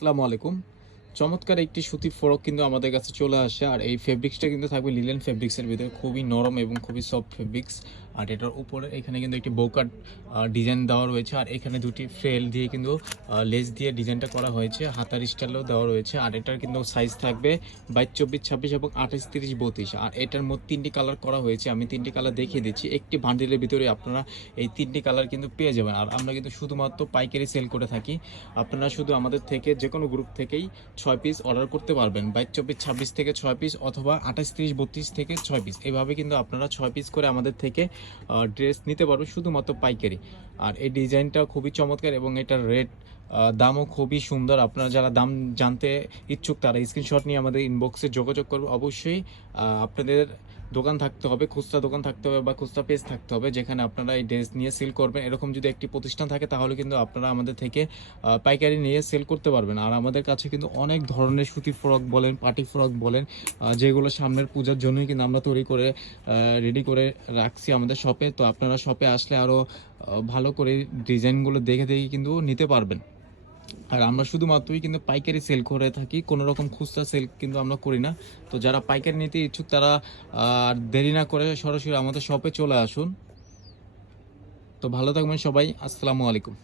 আসসালামু আলাইকুম। চমৎকার একটি সুতির ফরক কিন্তু আমাদের কাছে চলে আসে, আর এই ফেব্রিক্সটা কিন্তু থাকবে লিলেন ফেব্রিক্সের ভিতরে। খুবই নরম এবং খুবই সফট ফেব্রিক্স আর এটার উপরে এখানে কিন্তু একটি বৌকাট ডিজাইন দেওয়া রয়েছে, আর এখানে দুটি ফ্রেল দিয়ে কিন্তু লেস দিয়ে ডিজাইনটা করা হয়েছে, হাতার স্টাইলও দেওয়া রয়েছে, আর এটার কিন্তু সাইজ থাকবে বাইশ, চব্বিশ, ছাব্বিশ এবং আঠাশ, তিরিশ, বত্রিশ। আর এটার মধ্যে তিনটি কালার করা হয়েছে, আমি তিনটি কালার দেখিয়ে দিচ্ছি। একটি বান্ডিলের ভিতরে আপনারা এই তিনটি কালার কিন্তু পেয়ে যাবেন, আর আমরা কিন্তু শুধুমাত্র পাইকারি সেল করে থাকি। আপনারা শুধু আমাদের থেকে যে কোনো গ্রুপ থেকেই ছয় পিস অর্ডার করতে পারবেন। বাইশ, চব্বিশ, ছাব্বিশ থেকে ছয় পিস অথবা আঠাশ, তিরিশ, বত্রিশ থেকে ছয় পিস এভাবে কিন্তু আপনারা ছয় পিস করে আমাদের থেকে ড্রেস নিতে পারবেন শুধুমাত্র পাইকারি। আর এই ডিজাইনটা খুবই চমৎকার এবং এটার রেট দামও খুবই সুন্দর। আপনারা যারা দাম জানতে ইচ্ছুক তারা স্ক্রিনশট নিয়ে আমাদের ইনবক্সে যোগাযোগ করবে অবশ্যই আপনাদের দোকান থাকতে হবে, খুচরা দোকান থাকতে হবে বা খুচরা পেজ থাকতে হবে, যেখানে আপনারা এই ড্রেস নিয়ে সেল করবেন। এরকম যদি একটি প্রতিষ্ঠান থাকে, তাহলে কিন্তু আপনারা আমাদের থেকে পাইকারি নিয়ে সেল করতে পারবেন। আর আমাদের কাছে কিন্তু অনেক ধরনের সুতি ফ্রক বলেন পার্টি ফ্রক বলেন যেগুলো সামনের পূজার জন্যই কিন্তু আমরা তৈরি করে রেডি করে রাখছি আমাদের শপে তো আপনারা শপে আসলে আরও ভালো করে ডিজাইনগুলো দেখে দেখে কিন্তু নিতে পারবেন। আর আমরা শুধুমাত্রই কিন্তু পাইকারি সেল করে থাকি কোনো রকম খুচরা সেল কিন্তু আমরা করি না। তো যারা পাইকারি নিতে ইচ্ছুক তারা আর দেরি না করে সরাসরি আমাদের শপে চলে আসুন। তো ভালো থাকবেন সবাই, আসসালামু আলাইকুম।